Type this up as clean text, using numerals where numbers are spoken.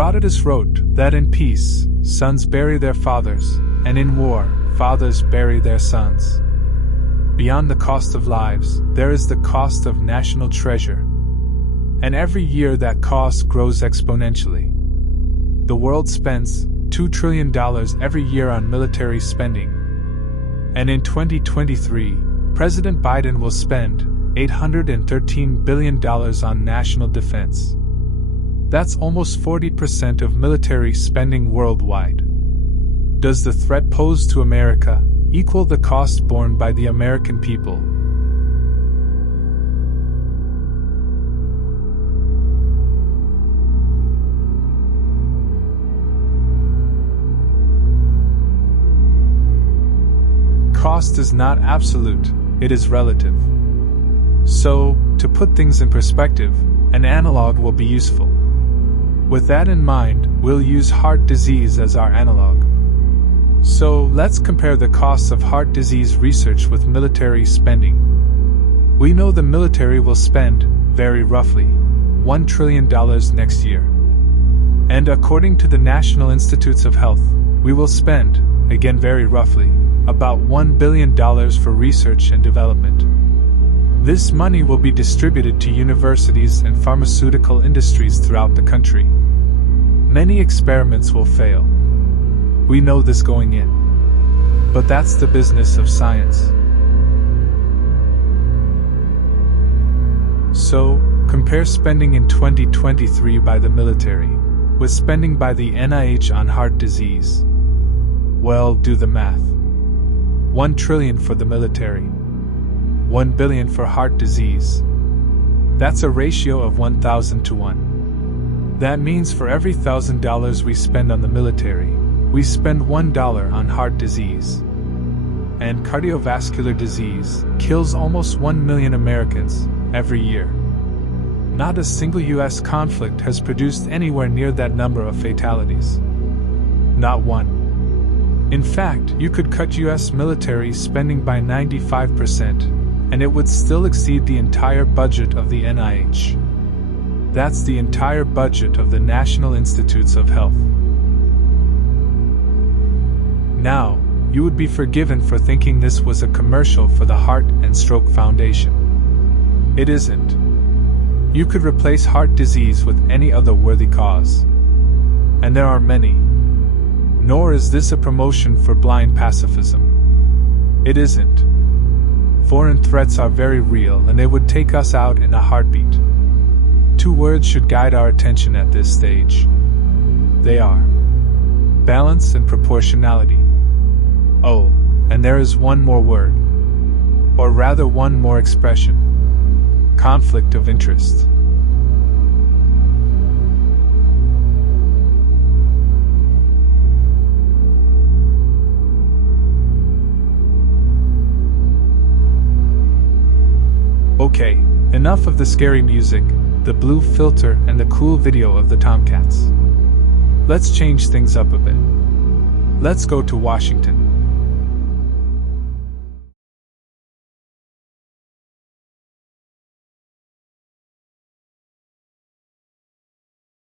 Herodotus wrote that in peace, sons bury their fathers, and in war, fathers bury their sons. Beyond the cost of lives, there is the cost of national treasure. And every year that cost grows exponentially. The world spends $2 trillion every year on military spending. And in 2023, President Biden will spend $813 billion on national defense. That's almost 40% of military spending worldwide. Does the threat posed to America equal the cost borne by the American people? Cost is not absolute, it is relative. So, to put things in perspective, an analog will be useful. With that in mind, we'll use heart disease as our analog. So, let's compare the costs of heart disease research with military spending. We know the military will spend, very roughly, $1 trillion next year. And according to the National Institutes of Health, we will spend, again very roughly, about $1 billion for research and development. This money will be distributed to universities and pharmaceutical industries throughout the country. Many experiments will fail. We know this going in. But that's the business of science. So, compare spending in 2023 by the military with spending by the NIH on heart disease. Well, do the math. $1 trillion for the military. $1 billion for heart disease. That's a ratio of 1,000 to 1. That means for every $1,000 we spend on the military, we spend $1 on heart disease. And cardiovascular disease kills almost 1 million Americans every year. Not a single U.S. conflict has produced anywhere near that number of fatalities. Not one. In fact, you could cut U.S. military spending by 95%, and it would still exceed the entire budget of the NIH. That's the entire budget of the National Institutes of Health. Now, you would be forgiven for thinking this was a commercial for the Heart and Stroke Foundation. It isn't. You could replace heart disease with any other worthy cause. And there are many. Nor is this a promotion for blind pacifism. It isn't. Foreign threats are very real and they would take us out in a heartbeat. 2 words should guide our attention at this stage. They are balance and proportionality. Oh, and there is one more word. Or rather one more expression. Conflict of interest. Okay, enough of the scary music, the blue filter, and the cool video of the Tomcats. Let's change things up a bit. Let's go to Washington.